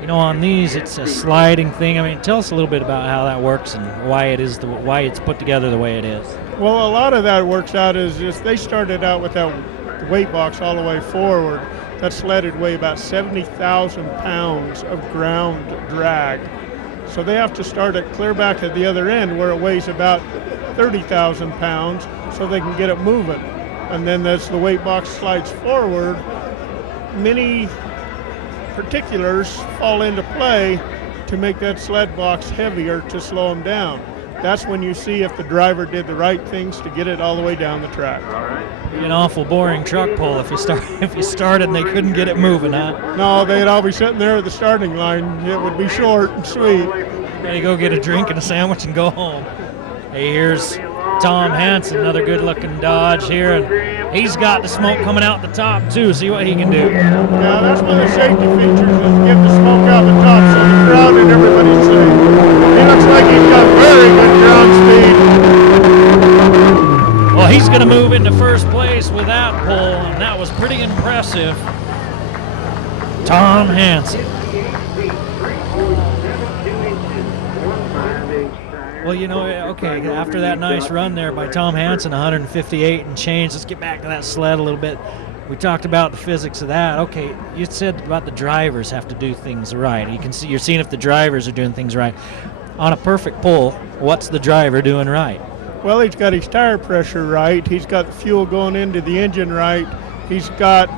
You know, on these, it's a sliding thing. I mean, tell us a little bit about how that works and why why it's put together the way it is. Well, a lot of that works out is just they started out with that weight box all the way forward. That sled would weigh about 70,000 pounds of ground drag. So they have to start it clear back at the other end where it weighs about 30,000 pounds so they can get it moving. And then as the weight box slides forward, many particulars fall into play to make that sled box heavier to slow them down. That's when you see if the driver did the right things to get it all the way down the track. Be an awful boring truck pull if you started and they couldn't get it moving, huh? No, they'd all be sitting there at the starting line. It would be short and sweet. You go get a drink and a sandwich and go home. Hey, here's Tom Hansen, another good-looking Dodge here, and he's got the smoke coming out the top too. See what he can do. Yeah, that's one of the safety features is get the smoke out the top so the crowd and everybody's safe. He looks like he's got very good ground speed. Well, he's going to move into first place with that pull, and that was pretty impressive. Tom Hansen. Well, you know, okay, after that nice run there by Tom Hansen, 158 and change, let's get back to that sled a little bit. We talked about the physics of that. Okay, you said about the drivers have to do things right. You can see, you're seeing if the drivers are doing things right. On a perfect pull, what's the driver doing right? Well, he's got his tire pressure right. He's got the fuel going into the engine right. He's got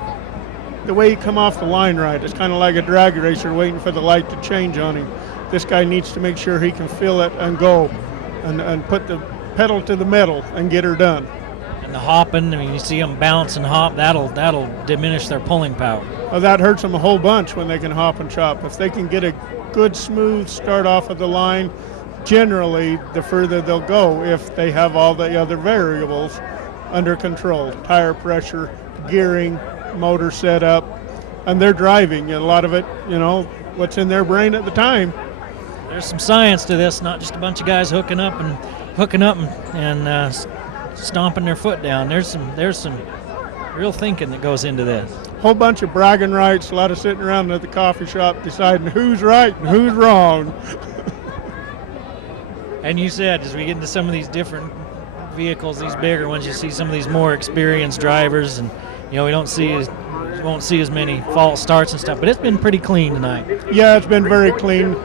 the way he come off the line right. It's kind of like a drag racer waiting for the light to change on him. This guy needs to make sure he can feel it and go and put the pedal to the metal and get her done. And the hopping, I mean, you see them bounce and hop, that'll diminish their pulling power. Well, that hurts them a whole bunch when they can hop and chop. If they can get a good, smooth start off of the line, generally the further they'll go if they have all the other variables under control. Tire pressure, gearing, motor setup, and they're driving. And a lot of it, you know, what's in their brain at the time. There's some science to this, not just a bunch of guys hooking up and stomping their foot down. There's some real thinking that goes into this. Whole bunch of bragging rights, a lot of sitting around at the coffee shop deciding who's right and who's wrong. And you said, as we get into some of these different vehicles, these bigger ones, you see some of these more experienced drivers, and you know we won't see as many false starts and stuff. But it's been pretty clean tonight. Yeah, it's been very clean.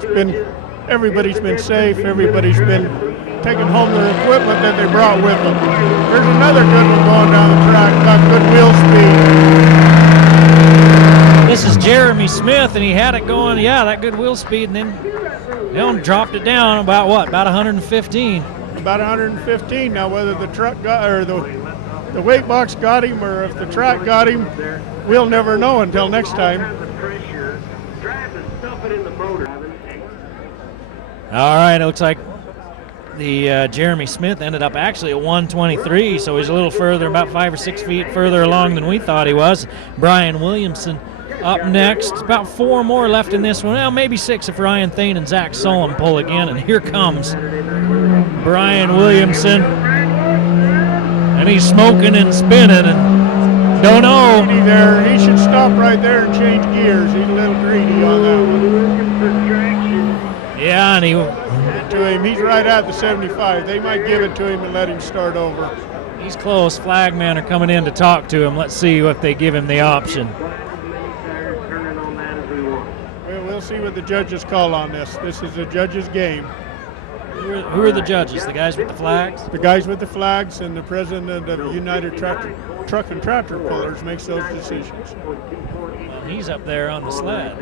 Everybody's been safe. Everybody's been taking home their equipment that they brought with them. There's another good one going down the track. Got good wheel speed. This is Jeremy Smith, and he had it going. Yeah, that good wheel speed, and then dropped it down about what? About 115. About 115. Now, whether the truck got or the weight box got him, or if the track got him, we'll never know until next time. All right, it looks like the Jeremy Smith ended up actually at 123, so he's a little further, about 5 or 6 feet further along than we thought he was. Brian Williamson up next. About 4 more left in this one. Well, maybe 6 if Ryan Thane and Zach Solom pull again. And here comes Brian Williamson. And he's smoking and spinning and don't know. There, he should stop right there and change gears. He's a little greedy on that one. Yeah, and to him, he's right at the 75. They might give it to him and let him start over. He's close. Flagmen are coming in to talk to him. Let's see if they give him the option. We'll see what the judges call on this. This is a judge's game. Who are the judges? The guys with the flags? The guys with the flags, and the president of the United Truck and Tractor Pullers makes those decisions. Well, he's up there on the sled.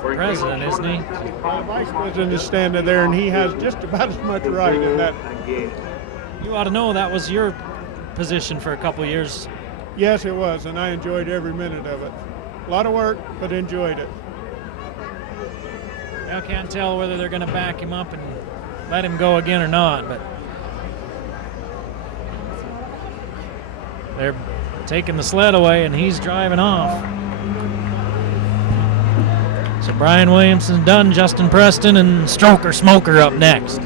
President, isn't he? The vice president is standing there, and he has just about as much right in that. You ought to know that was your position for a couple of years. Yes, it was, and I enjoyed every minute of it. A lot of work, but enjoyed it. I can't tell whether they're going to back him up and let him go again or not, but they're taking the sled away and he's driving off. So Brian Williamson's done, Justin Preston and Stroker Smoker up next.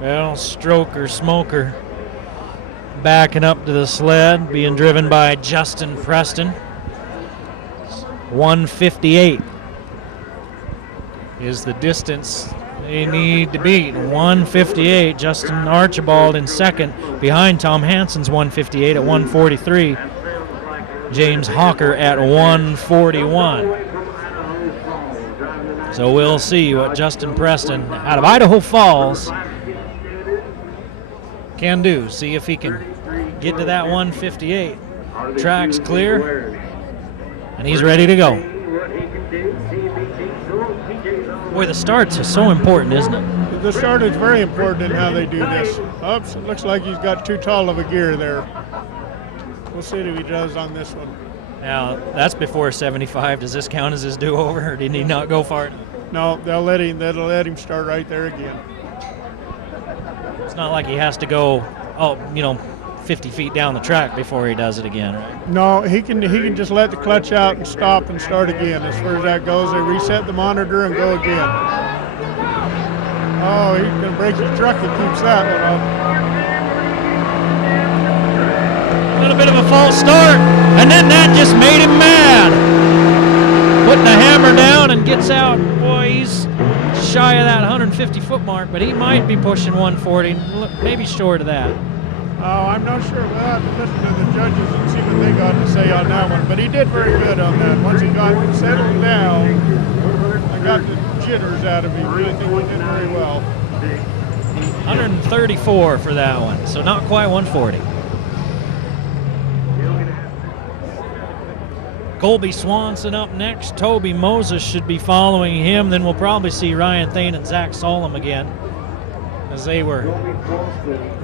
Well, Stroker Smoker backing up to the sled, being driven by Justin Preston. 158 is the distance they need to beat. 158. Justin Archibald in second, behind Tom Hansen's 158 at 143. James Hawker at 141. So we'll see what Justin Preston out of Idaho Falls can do. See if he can get to that 158. Track's clear, and he's ready to go. Boy, the starts are so important, isn't it? The start is very important in how they do this. Oops, it looks like he's got too tall of a gear there. We'll see if he does on this one. Now, that's before 75. Does this count as his do-over, or did he not go far enough? No, they'll let him start right there again. It's not like he has to go, 50 feet down the track before he does it again, right? No, he can just let the clutch out and stop and start again. As far as that goes, they reset the monitor and go again. Oh, he's going to break his truck. He keeps that one up. A little bit of a false start, and then that just made him mad. Putting the hammer down and gets out. Boy, he's shy of that 150-foot mark, but he might be pushing 140, maybe short of that. Oh, I'm not sure. We'll have to listen to the judges and see what they got to say on that one. But he did very good on that. Once he got settled down, I got the jitters out of him. I think he did very well. 134 for that one, so not quite 140. Colby Swanson up next. Toby Moses should be following him. Then we'll probably see Ryan Thane and Zach Solom again, as they were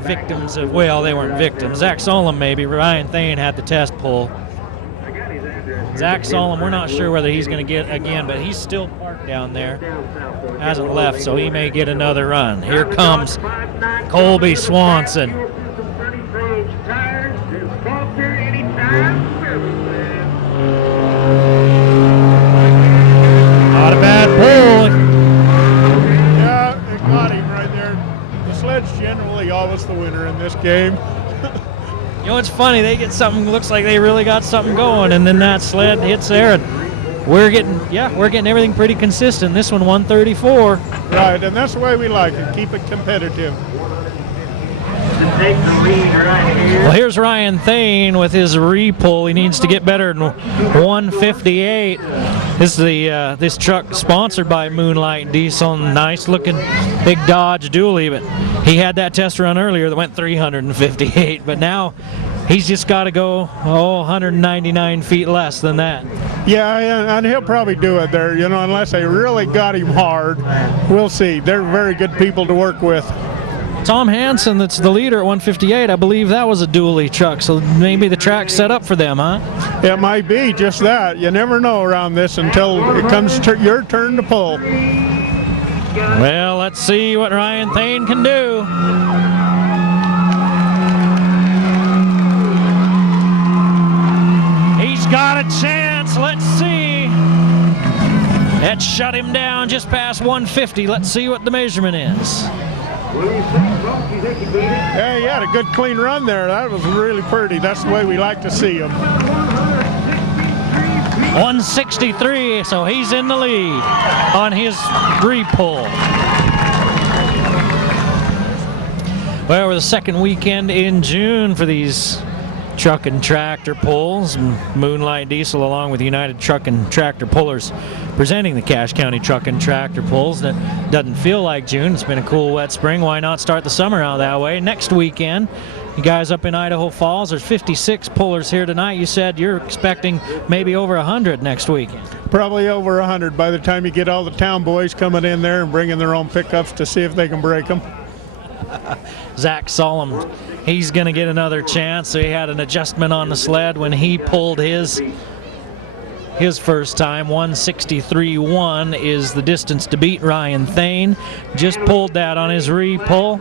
victims of, well, they weren't victims. Zach Solom maybe. Ryan Thane had the test pull. Zach Solom, we're not sure whether he's going to get again, but he's still parked down there. Hasn't left, so he may get another run. Here comes Colby Swanson. Not a bad pull. Yeah, it got him right there. The sled's generally always the winner in this game. You know, it's funny. They get something, looks like they really got something going, and then that sled hits there, and we're getting everything pretty consistent. This one, 134. Right, and that's the way we like it. Keep it competitive. Well, here's Ryan Thane with his re-pull. He needs to get better than 158. This is this truck sponsored by Moonlight Diesel. Nice looking big Dodge dually, but he had that test run earlier that went 358, but now he's just got to go 199 feet less than that. Yeah, and he'll probably do it there, unless they really got him hard. We'll see. They're very good people to work with. Tom Hansen, that's the leader at 158, I believe that was a dually truck, so maybe the track's set up for them, huh? It might be just that. You never know around this until it comes to your turn to pull. Well, let's see what Ryan Thane can do. He's got a chance. Let's see. That shut him down just past 150. Let's see what the measurement is. Yeah, he had a good clean run there. That was really pretty. That's the way we like to see him. 163, so he's in the lead on his re-pull. Well, we're the second weekend in June for these truck and tractor pulls. Moonlight Diesel along with United Truck and Tractor Pullers presenting the Cache County Truck and Tractor Pulls. That doesn't feel like June. It's been a cool wet spring. Why not start the summer out that way? Next weekend, you guys up in Idaho Falls, there's 56 pullers here tonight. You said you're expecting maybe over 100 next weekend. Probably over 100 by the time you get all the town boys coming in there and bringing their own pickups to see if they can break them. Zach Solom, he's going to get another chance. So he had an adjustment on the sled when he pulled his first time. 163.1 is the distance to beat Ryan Thane. Just pulled that on his re-pull.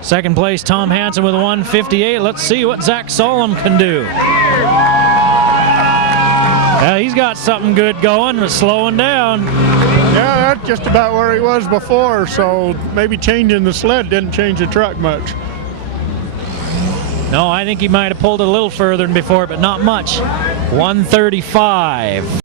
Second place, Tom Hansen with 158. Let's see what Zach Solom can do. He's got something good going, but slowing down. Yeah, that's just about where he was before, so maybe changing the sled didn't change the truck much. No, I think he might have pulled it a little further than before, but not much. 135.